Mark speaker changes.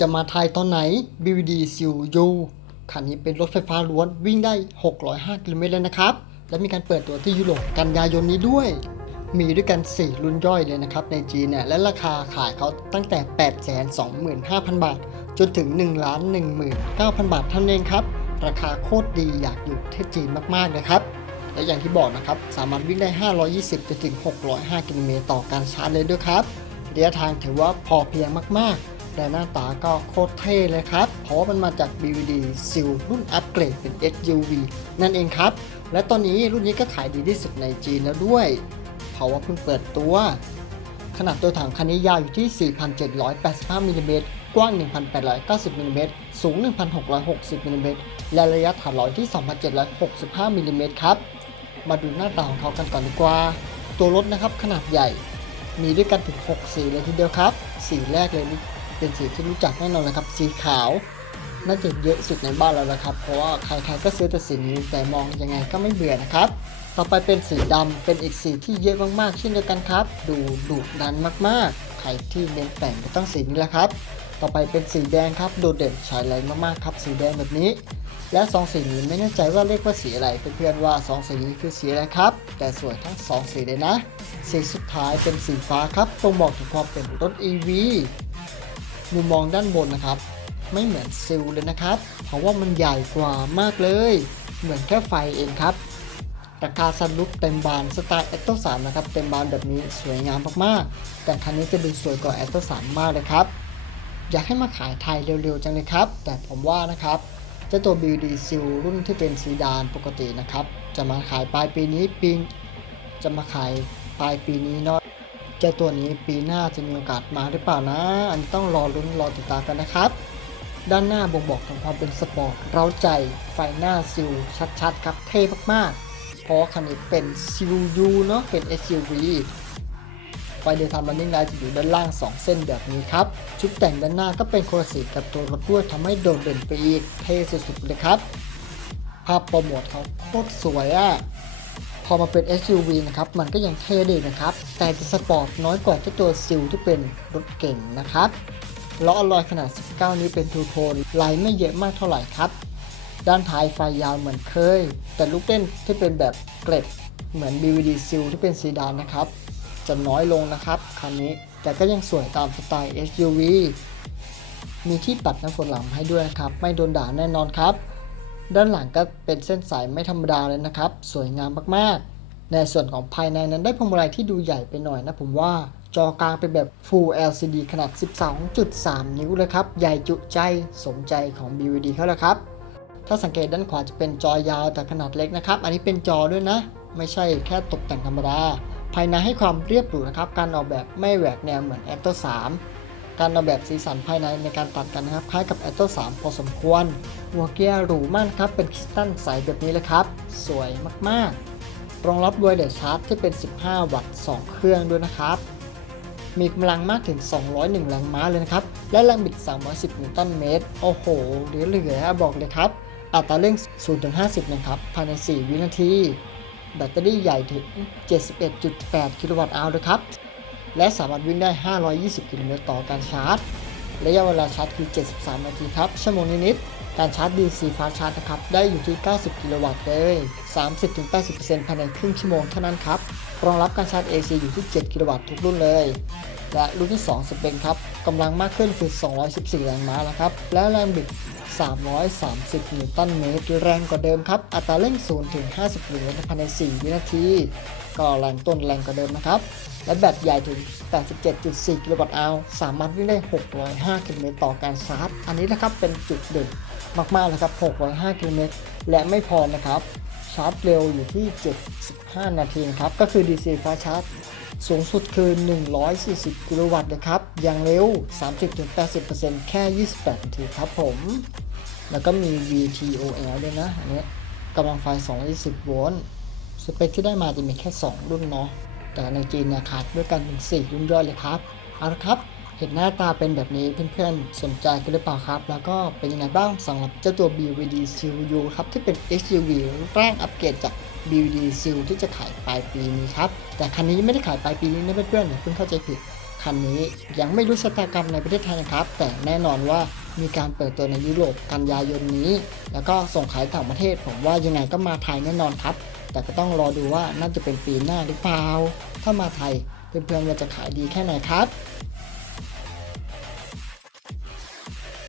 Speaker 1: จะมาไทยตอนไหน BVD ซิลยูคันนี้เป็นรถไฟฟ้าล้วนวิ่งได้ 605กิโลเมตรเลยนะครับ และมีการเปิดตัวที่ยุโรปกันยายนนี้ด้วย มีด้วยกัน 4 รุ่นย่อยเลยนะครับในจีนเนี่ยและราคาขายเขาตั้งแต่ 825,000 บาท จนถึง 1 19,000 บาทเท่านั้นเองครับ ราคาโคตรดีอยากอยู่ประเทศจีนมากๆเลยครับและอย่างที่บอกนะครับ สามารถวิ่งได้ 520จนถึง 605 กิโลเมตรต่อการชาร์จเลยด้วยครับ ระยะทางถือว่าพอเพียงมากๆ แต่หน้าตาก็โคตรเท่เลยครับ เพราะมันมาจาก BVD Seal รุ่นอัปเกรดเป็น SUV นั่นเองครับ และตอนนี้รุ่นนี้ก็ขายดีที่สุดในจีนแล้วด้วย เพราะว่าเพิ่งเปิดตัว ขนาดตัวถังคันนี้ยาวอยู่ที่ 4,785มิลลิเมตรกว้าง 1,890มิลลิเมตรสูง 1,660มิลลิเมตรและระยะฐานลอยที่ 2,765มิลลิเมตรครับ มาดูหน้าตาของเขากันก่อนดีกว่า ตัวรถนะครับขนาดใหญ่ มีด้วยกันถึง 6 สีเลยทีเดียวครับ สีแรกเลยนี่ เป็นสีที่รู้จักแน่นอนนะครับ สีขาวน่าจะเยอะสุดในบ้านเราแล้วครับ เพราะว่าใครๆก็ซื้อแต่สีนี้แต่มองยังไงก็ไม่เบื่อนะครับ ต่อไปเป็นสีดำเป็นอีกสีที่เยอะมากๆเช่นเดียวกันครับ ดูดุดันมากๆ ใครที่เน้นแต่งก็ต้องสีนี้แหละครับ ต่อไปเป็นสีแดงครับโดดเด่นฉายแรงมากๆครับสีแดงแบบนี้ และสองสีนี้ไม่แน่ใจว่าเรียกว่าสีอะไรเพื่อนๆว่าสองสีนี้คือสีอะไรครับ แต่สวยทั้งสองสีเลยนะสีสุดท้ายเป็นสีฟ้าครับตรงบอกถึงความเป็นรถ EV มุมมองด้านบนนะครับ ไม่เหมือนซิลเลยนะครับ เพราะว่ามันใหญ่กว่ามากเลย เหมือนแค่ไฟเองครับราคาซันลุปเต็มบานสไตล์ a อ t o 3นะครับเต็มบานแบบนี้สวยงามมากๆ แต่คันนี้จะดูสวยกว่า a อ t o 3มากเลยครับ อยากให้มาขายไทยเร็วๆจังเลยครับ แต่ผมว่านะครับเจ้าตัว BD Seal รุ่นที่เป็นซีดานปกตินะครับ จะมาขายปลายปีนี้ปีจะมาขายปลายปีนี้เนาะ จ้าตัวนี้ปีหน้าจะมีโอกาสมาหรือเปล่านะ อันนี้ต้องรอลุ้นรอติดตามกันนะครับ ด้านหน้าบ่งบอกถึงความเป็นสปอร์ต เร้าใจ ไฟหน้าซิลชัดๆ ครับเท่มากๆ เพราะคันนี้เป็นซิลยูเนาะ เป็น SUV ไฟเดทำมันนิ่งไลท์จะอยู่ด้านล่าง 2 เส้นแบบนี้ครับ ชุดแต่งด้านหน้าก็เป็นโครสีกับตัวรถด้วยทำให้โดดเด่นไปอีก เท่สุดๆเลยครับ ภาพโปรโมทเขาโคตรสวยอะ พอมาเป็น SUV นะครับ มันก็ยังเท่ดีนะครับ แต่จะสปอร์ตน้อยกว่าเจ้าตัวซิลที่เป็นรถเก่งนะครับล้ออลอยขนาด 19 นิ้วเป็นทูโทนลายไม่เยอะมากเท่าไหร่ครับ ด้านท้ายไฟยาวเหมือนเคย แต่ลูกเล่นที่เป็นแบบเกล็ดเหมือน BVD Seal ที่เป็นซีดานนะครับ จะน้อยลงนะครับคันนี้ แต่ก็ยังสวยตามสไตล์ SUV มีที่ปัดน้ำฝนหลังให้ด้วยครับ ไม่โดนด่าแน่นอนครับ ด้านหลังก็เป็นเส้นสายไม่ธรรมดาเลยนะครับ สวยงามมากๆ ในส่วนของภายในนั้นได้พวงมาลัยที่ดูใหญ่ไปหน่อยนะผมว่าจอกลางเป็นแบบ Full LCD ขนาด 12.3 นิ้วเลยครับ ใหญ่จุใจสมใจของ BVD เขาแล้วครับ ถ้าสังเกตด้านขวาจะเป็นจอยาวแต่ขนาดเล็กนะครับ อันนี้เป็นจอด้วยนะ ไม่ใช่แค่ตกแต่งธรรมดา ภายในให้ความเรียบหรูนะครับ การออกแบบไม่แหวกแนวเหมือน a t o 3 การออกแบบสีสันภายในในการตัดกันนะครับ คล้ายกับ a t o 3 พอสมควร หัวเกียร์หรูมากครับ เป็นคริสตัลใสแบบนี้เลยครับ สวยมากๆ รองรับด้วยเดชาร์จที่เป็น 15 วัตต์ 2 เครื่องด้วยนะครับ มีกำลังมากถึง 201 แรงม้าเลยนะครับ และแรงบิด 310 นิวตันเมตร โอ้โห เหลือๆบอกเลยครับ อัตราเร่ง 0-50 นะครับ ภายใน 4 วินาที แบตเตอรี่ใหญ่ถึง 71.8 กิโลวัตต์อาวร์ครับ และสามารถวิ่งได้ 520 กิโลเมตรต่อการชาร์จ ระยะเวลาชาร์จคือ 73 นาทีครับ ชั่วโมงนิดๆการชาร์จ DC Fast Charge นะครับ ได้อยู่ที่ 90 กิโลวัตต์เลย 30-80%ภายในครึ่งชั่วโมงเท่านั้นครับ รองรับการชาร์จ AC อยู่ที่ 7 กิโลวัตต์ทุกรุ่นเลย และรุ่นที่ 2 สเปคครับ กำลังมากขึ้นคือ 214 แรงม้าแล้วครับ และแรงบิด 330 นิวตันเมตรแรงกว่าเดิมครับ อัตราเร่ง 0 ถึง 50กิโลเมตรภายใน 4 วินาที ก็แรงต้นแรงกว่าเดิมนะครับ และแบตใหญ่ถึง 87.4 กิโลวัตต์อาวร์สามารถวิ่งได้ 605 กิโลเมตรต่อการชาร์จ อันนี้นะครับเป็นจุดเด่นมากๆเลยครับ 605 กิโลเมตร และไม่พอนะครับ ชาร์จเร็วอยู่ที่ 75 นาทีนะครับ ก็คือ DC Fast Charge สูงสุดคือ 140 กิโลวัตต์เลยครับ อย่างเร็ว 30-80%แค่ 28 นาทีครับผม แล้วก็มี VTOL ด้วยนะอันนี้กำลังไฟ 220 โวลต์ สเปคที่ได้มาจะมีแค่ 2 รุ่นเนาะ แต่ในจีนเนะขาดด้วยกันถึง 4 รุ่นย่อยเลยครับ เอาละครับ เห็นหน้าตาเป็นแบบนี้เพื่อนๆ สนใจกันหรือเปล่าครับ แล้วก็เป็นยังไงบ้างสำหรับเจ้าตัว BVD s i l u ครับ ที่เป็น SUV ร่างอัปเกรดจาก BVD Seal ที่จะขายปลายปีนี้ครับ แต่คันนี้ไม่ได้ขายปลายปีนี้นะเพื่อนๆอย่าเพิ่งเข้าใจผิด คันนี้ยังไม่รู้ชะตากรรมในประเทศไทยนะครับ แต่แน่นอนว่า มีการเปิดตัวในยุโรปกันยายนนี้ แล้วก็ส่งขายต่างประเทศ ผมว่ายังไงก็มาไทยแน่นอนครับ แต่ก็ต้องรอดูว่าน่าจะเป็นปีหน้าหรือเปล่า ถ้ามาไทยเพื่อนๆว่าจะขายดีแค่ไหนครับ